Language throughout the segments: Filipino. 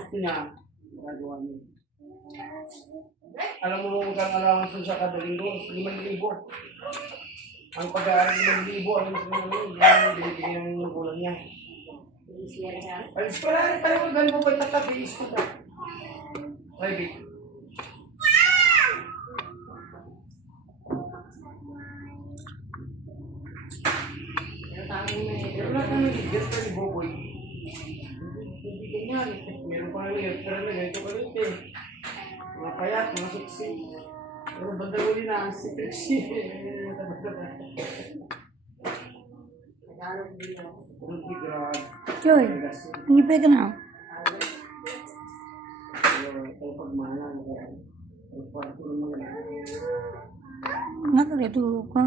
gusto niya, magagawa niya. Alam mo kung kang allowance sa kada linggo, 5,000. Ang pag-aaral 5,000, ang binibigyan ng gulang niya. Alis ko lang, tayo mo pa itatabi, isko ka. Private. Pero lahat ng nagigit pa ni Boboy. Hindi ganyan. Meron pa rin, pero na ganito ka rin eh. Mga payat, mga suksi. Pero banda ko din ang siksi. Joy, ngipin ka na. Nga ka ito ko.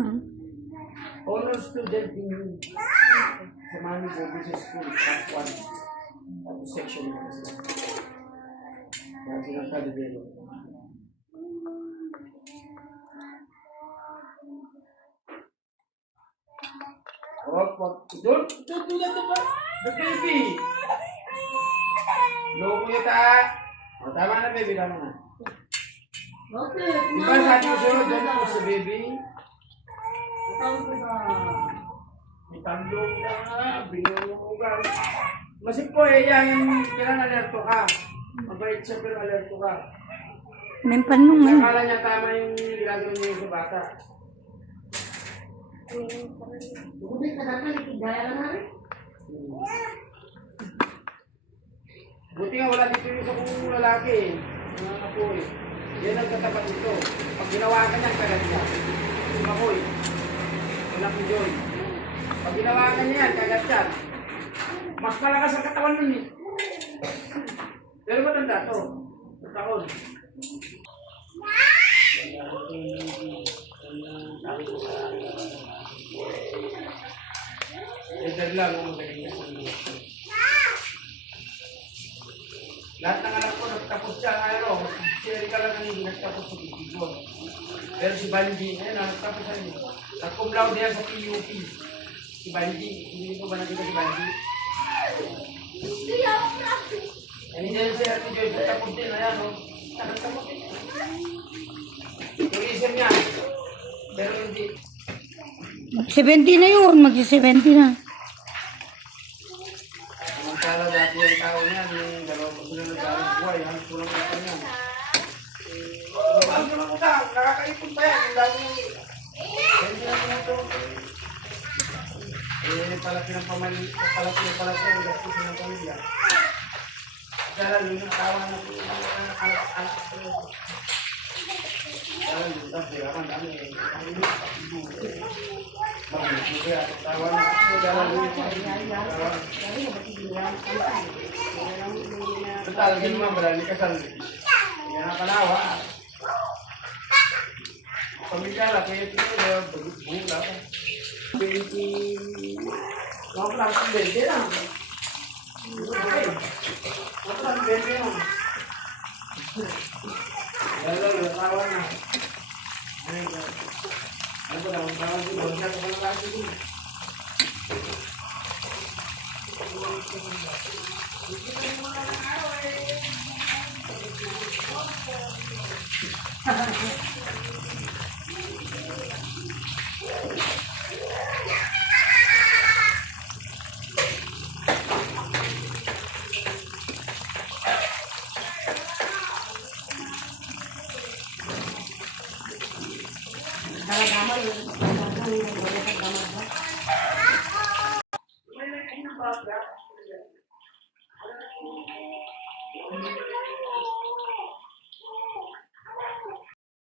Honor student in Samani Boboy sa school, class 1. Tapos section na sila. Kaya sinasali. Doon tulad ba? The baby! Loko kita! O, tama na baby, tama na. Okay. Diba sabi ko sa'yo, doon ako sa baby? Itandong ka, binulong mo ka. Masip po eh, yan yung kailangan alerto ka. Mabait siya pero alerto ka. May panong ngayon. Akala niya tama yung ginagawa niya sa bata. Buti ka naman, ikigaya lang namin. Buti nga wala dito yung isa kong lalaki eh. Mga kapoy. Yan ang katapat nito. Pag ginawa ka niya, kagat niya. Kapoy. Wala kong joy. Pag ginawa ka niya, kagat siya. Mas malakas ang katawan nun eh. Pero matanda to. Taon. Edad lang ang magaling sa lahat ng anak ko nagtapos siya ngayon. Si Erika lang ang hindi nagtapos sa Bigigor. Pero si Banji, ayun na, nagtapos siya niya. Nag-cum laude yan sa PUP. Si Banji, hindi ko ba nakita si Banji? Hindi yan si Ate Joy, nagtapos din. Ayan o, nagtapos din. Tourism niya. Pero hindi. 70 na yun, mag-70 na. Samantala dati yung tao niya, yung dalawang sila nag-aaral buhay, halos ko lang ito niya. Halos ko lang ito, nakakaipon pa yan, yung dami yung... Hindi na ito. Palaki ng pamilya, palaki ng gasto ng pamilya. Kaya lang yung tawa na po yung anak ko. Kaya lang yung dami, ang dami eh. Total, ganun naman, marami kasal. Yan ang kanawa. Pamilya lang, kaya ito na buhula ka. 20... Mga plans ng 20 lang. Okay. Mga plans ng 20 lang. Lalo, tawa na. Ano ba lang, tawag ko, doon siya kung ano kasi din.